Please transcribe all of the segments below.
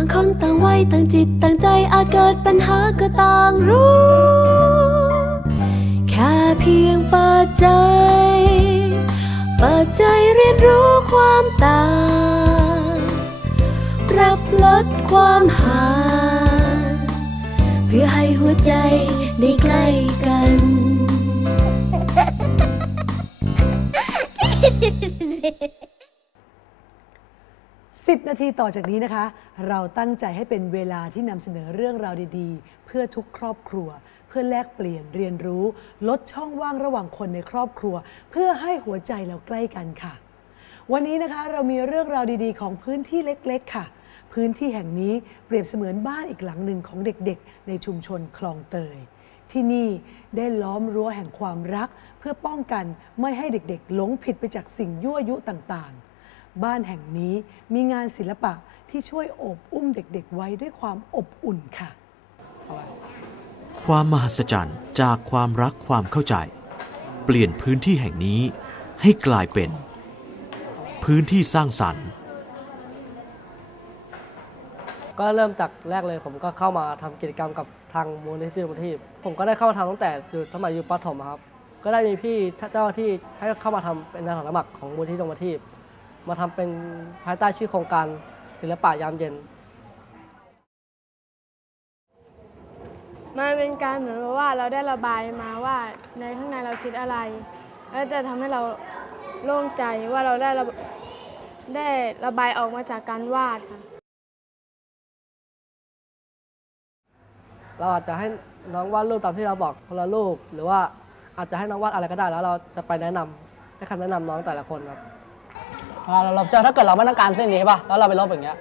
างคนต่างวัยต่างจิตต่างใจอาจเกิดปัญหาก็ต่างรู้ แค่เพียงเปิดใจ เปิดใจเรียนรู้ความต่าง ปรับลดความห่างเพื่อให้หัวใจได้ใกล้กัน 10 นาทีต่อจากนี้นะคะ เราตั้งใจให้เป็นเวลาที่นำเสนอเรื่องราวดีๆ เพื่อทุกครอบครัว เพื่อแลกเปลี่ยนเรียนรู้ ลดช่องว่างระหว่างคนในครอบครัว เพื่อให้หัวใจเราใกล้กันค่ะ วันนี้นะคะเรามีเรื่องราวดีๆ ของพื้นที่เล็ก ๆ ค่ะ พื้นที่แห่งนี้เปรียบเสมือนบ้านอีกหลังหนึ่งของเด็กๆ ในชุมชนคลองเตย ที่นี่ได้ล้อมรั้วแห่งความรัก เพื่อป้องกันไม่ให้เด็กๆ หลงผิดไปจากสิ่งยั่วยุต่างๆ บ้านแห่งนี้มีงานศิลปะที่ช่วยโอบอุ้มเด็กๆ ไว้ด้วยความอบอุ่นค่ะ ความมหัศจรรย์จากความรักความเข้าใจ เปลี่ยนพื้นที่แห่งนี้ให้กลายเป็น พื้นที่สร้างสรรค์ ก็เริ่มจากแรกเลยผมก็เข้ามาทำกิจกรรมกับทางมูลนิธิมูลที่ผมก็ได้เข้ามาทำตั้งแต่อยู่สมัยอยู่ประถมอะครับ ก็ได้มีพี่เจ้าหน้าที่ให้เข้ามาทำเป็นอาสาสมัครของมูลนิธิดงมาทีพ มาทำเป็นภายใต้ชื่อโครงการศิลปะยามเย็น มันเป็นการเหมือนกับว่าเราได้ระบายมาว่าในข้างในเราคิดอะไร แล้วจะทำให้เราโล่งใจว่าเราได้ระได้ระบายออกมาจากการวาดค่ะเราอาจจะให้น้องวาดรูปตามที่เราบอกคนละรูปหรือว่าอาจจะให้น้องวาดอะไรก็ได้แล้วเราจะไปแนะนำให้คำแนะนำน้องแต่ละคนครับ เวลาเราลบเชือกถ้าเกิดเราไม่ต้องการเส้นนี้ป่ะแล้วเราไปลบอย่างเงี้ย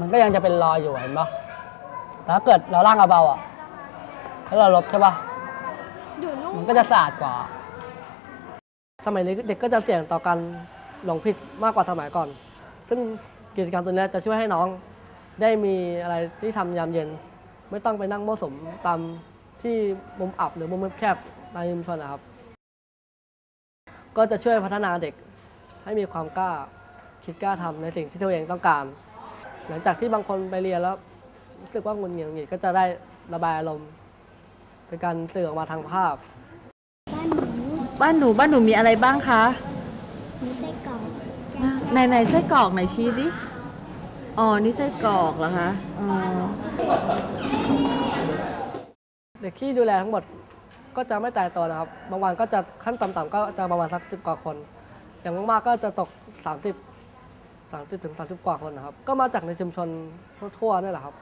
มันก็ยังจะเป็นรอยอยู่เห็นปะแต่ถ้าเกิดเราล่างเบาๆอะแล้วเราลบใช่ป่ะมันก็จะสะอาดกว่า สมัยนี้เด็กก็จะเสี่ยงต่อการหลงผิดมากกว่าสมัยก่อน ซึ่งกิจกรรมตัวนี้จะช่วยให้น้องได้มีอะไรที่ทำยามเย็น ไม่ต้องไปนั่งมั่วสุมตามที่มุมอับหรือมุมแคบในชุมชนนะครับ ก็จะช่วยพัฒนาเด็ก ให้มีความกล้าคิดกล้าทำในสิ่งที่ตัวเองต้องการ หลังจากที่บางคนไปเรียนแล้วรู้สึกว่าหงุนหงิดหงุดหงิดก็จะได้ระบายอารมณ์เป็นการสื่อออกมาทางภาพ บ้านหนูบ้านหนูมีอะไรบ้างคะมีไส้กรอกในในไส้กรอกไหนชี้ดิอ๋อนี่ไส้กรอกเหรอคะอ๋อเด็กที่ดูแลทั้งหมดก็จะไม่ตายตัวนะครับ บางวันก็จะขั้นต่ำๆก็จะประมาณสักสิบกว่าคน อย่างมากๆก็จะตก 30 30ถึง30 กว่าคนนะครับ ก็มาจากในชุมชนทั่วๆนี่แหละครับ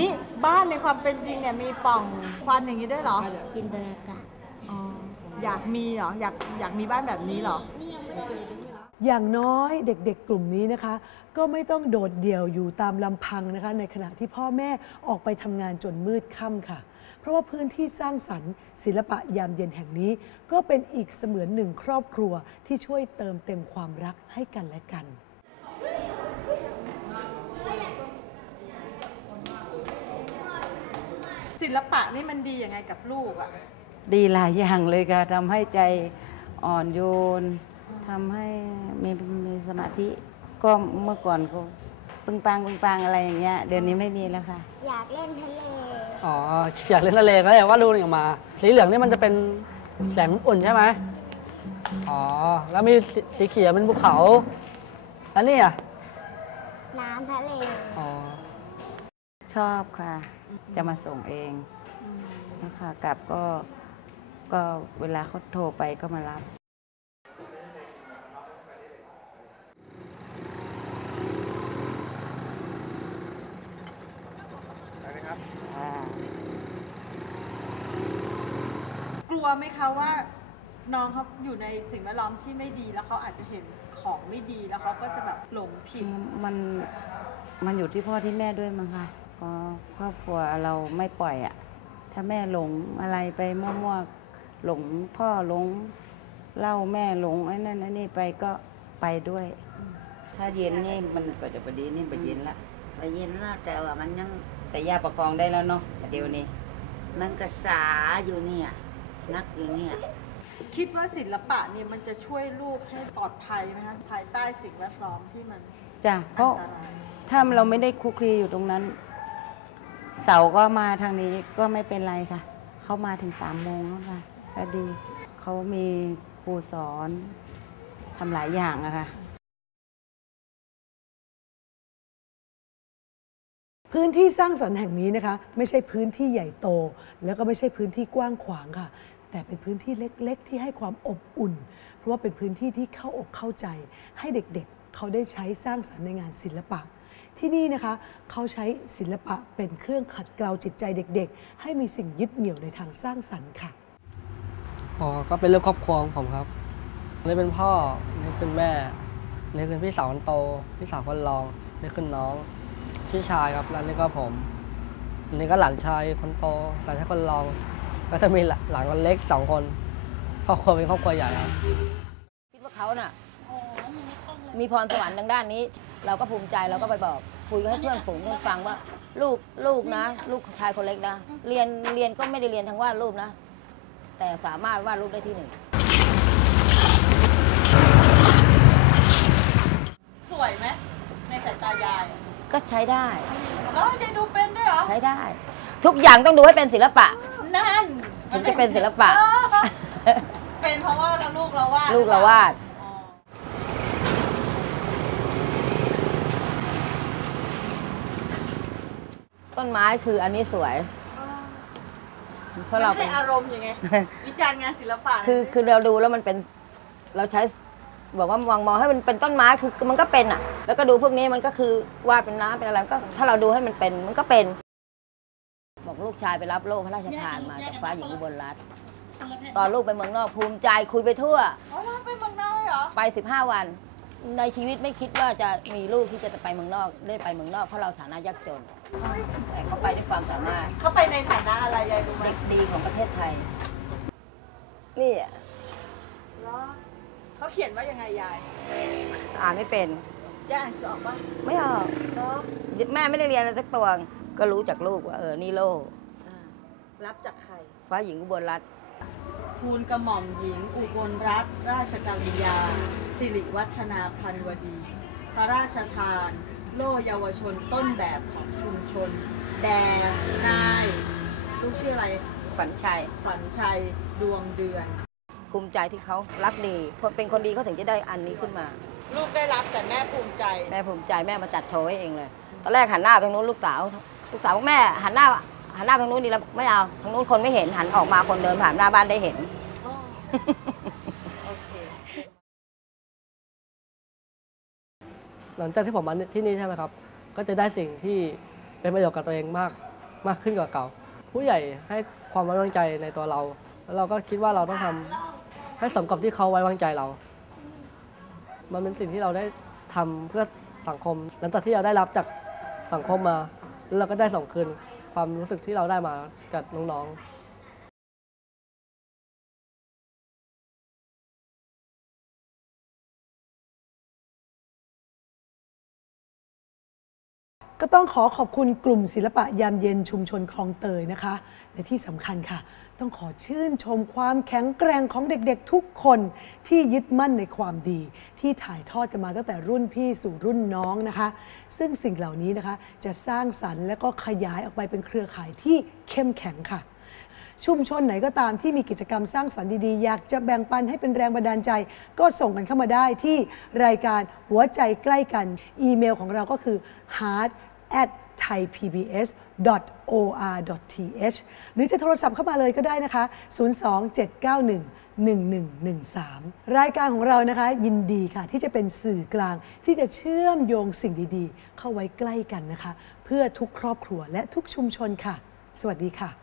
นี่บ้านในความเป็นจริงเนี่ยมีปล่องควันอย่างนี้ด้วยเหรอจินตนาการอ๋ออยากมีเหรออยากอยากมีบ้านแบบนี้เหรอ อย่างน้อยเด็กๆ กลุ่มนี้นะคะ ก็ไม่ต้องโดดเดี่ยวอยู่ตามลำพังนะคะ ในขณะที่พ่อแม่ออกไปทำงานจนมืดค่ำค่ะ เพราะว่าพื้นที่สร้างสรรค์ ศิลปะยามเย็นแห่งนี้ ก็เป็นอีกเสมือนหนึ่งครอบครัวที่ช่วยเติมเต็มความรักให้กันและกันศิลปะนี่มันดียังไงกับลูกอะดีหลายอย่างเลยค่ะทำให้ใจอ่อนโยนทำให้มีมีสมาธิ ก็เมื่อก่อนก็ปึงปังปึงปังอะไรอย่างเงี้ย เดี๋ยวนี้ไม่มีแล้วค่ะ อยากเล่นทะเล อ๋ออยากเล่นทะเลก็เลยว่าดรูปออกมา สีเหลืองนี่มันจะเป็นแสงอุ่นใช่ไหมอ๋อ แล้วมีสีสีเขียวเป็นภูเขา แล้วนี่อะ น้ำทะเล อ๋อ ชอบค่ะ จะมาส่งเองนะคะกลับก็ก็เวลาเขาโทรไปก็มารับ ลัวไหมคะว่าน้องเขาอยู่ในสิ่งแวดล้อมที่ไม่ดีแล้วเขาอาจจะเห็นของไม่ดีแล้วเขาก็จะแบบหลงผิด มันมันอยู่ที่พ่อที่แม่ด้วยมั้งคะก็ครอบครัวเราไม่ปล่อยอะ่ะถ้าแม่หลงอะไรไปมั่วๆหลงพ่อหลงเหล่าแม่หลงไอ้นั่นไอ้นี่ไปก็ไปด้วย ถ้าเย็นนี่มันก็จะพอดีนี่ไปเย็นละไปเย็นแล้วแต่ว่ามันยังแต่ย่าประคองได้แล้วเนาะเดี๋ยวนี้ มันกระสาอยู่เนี่ย นักอยู่เนี่ย คิดว่าศิลปะเนี่ยมันจะช่วยลูกให้ปลอดภัยไหมคะภายใต้สิ่งแวดล้อมที่มันจ้ะเพอัราะนตรายถ้าเราไม่ได้คลุกคลีอยู่ตรงนั้น เสาก็มาทางนี้ก็ไม่เป็นไรค่ะ เขามาถึงสามโมงแล้วค่ะก็ดี เขามีครูสอนทำหลายอย่างอะค่ะ พื้นที่สร้างสรรค์แห่งนี้นะคะ ไม่ใช่พื้นที่ใหญ่โต แล้วก็ไม่ใช่พื้นที่กว้างขวางค่ะ แต่เป็นพื้นที่เล็ก ๆ ที่ให้ความอบอุ่น เพราะว่าเป็นพื้นที่ที่เข้าอกเข้าใจ ให้เด็กๆ เขาได้ใช้สร้างสรรค์ในงานศิลปะ ที่นี่นะคะเขาใช้ศิลปะเป็นเครื่องขัดเกลาจิตใจเด็ก ๆ ให้มีสิ่งยึดเหนี่ยวในทางสร้างสรรค์ค่ะอ๋อก็เป็นเรื่องครอบครัวของผมครับนี่เป็นพ่อนี่คือแม่นี่คือพี่สาวคนโตพี่สาวคนรองนี่คือน้องพี่ชายครับแล้วนี่ก็ผมนี่ก็หลานชายคนโตหลานชายคนรอง ก็จะมีหลานคนเล็กสองคนครอบครัวเป็นครอบครัวใหญ่ครับคิดว่าเขาน่ะมีพรสวรรค์ทางด้านนี้ เราก็ภูมิใจเราก็ไปบอกคุยให้เพื่อนฝูงเพื่อนฟังว่า ลูกลูกนะ ลูกชายคนเล็กนะ เรียนเรียนก็ไม่ได้เรียนทางวาดรูปนะ แต่สามารถวาดรูปได้ที่หนึ่งสวยไหมในสายตายายก็ใช้ได้แล้วยายดูเป็นด้วยเหรอใช้ได้ ทุกอย่างต้องดูให้เป็นศิลปะนั่น ถึงจะเป็นศิลปะเออเป็นเพราะว่าเราลูกเราวาดลูกเราวาดอ๋อต้นไม้คืออันนี้สวย เพราะเรามันเป็ให้นอารมณ์ยังไงวิจารณ์งานศิลปะคือคือเราดูแล้วมันเป็นเราใช้บอกว่ามองมองให้มันเป็นต้นไม้คือมันก็เป็นอะ แล้วก็ดูพวกนี้มันก็คือวาดเป็นน้ำเป็นอะไรก็ ถ้าเราดูให้มันเป็นมันก็เป็นบอก ลูกชายไปรับโล่พระราชทานมาจากฟ้าหญิงอุบลรัตน์ตอนลูกไปเมืองนอกภูมิใจคุยไปทั่ว อ๋อเราไปเมืองนอกเลยเหรอ ไป 15 วัน ในชีวิตไม่คิดว่าจะมีลูกที่จะไปเมืองนอกได้ไปเมืองนอกเพราะเราฐานะยากจน แต่เขาไปด้วยความสามารถเขาไปในฐานะอะไรยายรู้ไหมเด็กดีของประเทศไทย นี่อะเหรอเขาเขียนว่ายังไงยายอ่านไม่เป็นยายอ่านสือออกปะไม่ออกเหรอแม่ไม่ได้เรียนอะไรสักตัว ก็รู้จากลูกว่าเออ นี่โลกอ่ารับจากใคร ฟ้าหญิงอุบลรัตน์ทูลกระหม่อมหญิง อุบลรัตนราชกัลยา สิริวัฒนาพันวดี พระราชทาน โล่เยาวชนต้นแบบของชุมชน แด่นายลูกชื่ออะไร ฝันชัย ฝันชัย ดวงเดือน ภูมิใจที่เขารักดีคนเป็นคนดีเขาถึงจะได้อันนี้ขึ้นมา ลูกได้รับแต่แม่ภูมิใจ แม่ภูมิใจแม่มาจัดโชว์ให้เองเลย ตอนแรกหันหน้าไปทางนู้นลูกสาว ลูกสาวบอกแม่หันหน้าหันหน้าไปทางนู้นดีแล้วไม่เอาทางนู้นคนไม่เห็นหันออกมาคนเดินผ่านหน้าบ้านได้เห็นหลังจากที่ผมมาที่นี่ใช่ไหมครับ ก็จะได้สิ่งที่เป็นประโยชน์กับตัวเองมากมากขึ้นกว่าเก่า ผู้ใหญ่ให้ความไว้วางใจในตัวเรา แล้วเราก็คิดว่าเราต้องทำให้สมกับที่เขาไว้วางใจเรา มันเป็นสิ่งที่เราได้ทำเพื่อสังคม หลังจากที่เราได้รับจาก สังคมมา แล้วเราก็ได้ส่งคืนความรู้สึกที่เราได้มากับน้องๆก็ต้องขอขอบคุณกลุ่มศิลปะยามเย็นชุมชนคลองเตยนะคะ และที่สำคัญค่ะ ต้องขอชื่นชมความแข็งแกร่งของเด็กๆทุกคนที่ยึดมั่นในความดี ที่ถ่ายทอดกันมาตั้งแต่รุ่นพี่สู่รุ่นน้องนะคะ ซึ่งสิ่งเหล่านี้นะคะจะสร้างสรรค์และก็ขยายออกไปเป็นเครือข่ายที่เข้มแข็งค่ะชุมชนไหนก็ตามที่มีกิจกรรมสร้างสรรค์ดีๆ อยากจะแบ่งปันให้เป็นแรงบันดาลใจ ก็ส่งกันเข้ามาได้ที่รายการหัวใจใกล้กัน อีเมลของเราก็คือ heart at www.or.th หรือจะโทรศัพท์เข้ามาเลยก็ได้นะคะ 02791 1113 รายการของเรานะคะยินดีค่ะ ที่จะเป็นสื่อกลางที่จะเชื่อมโยงสิ่งดีๆ เข้าไว้ใกล้กันนะคะ เพื่อทุกครอบครัวและทุกชุมชนค่ะ สวัสดีค่ะ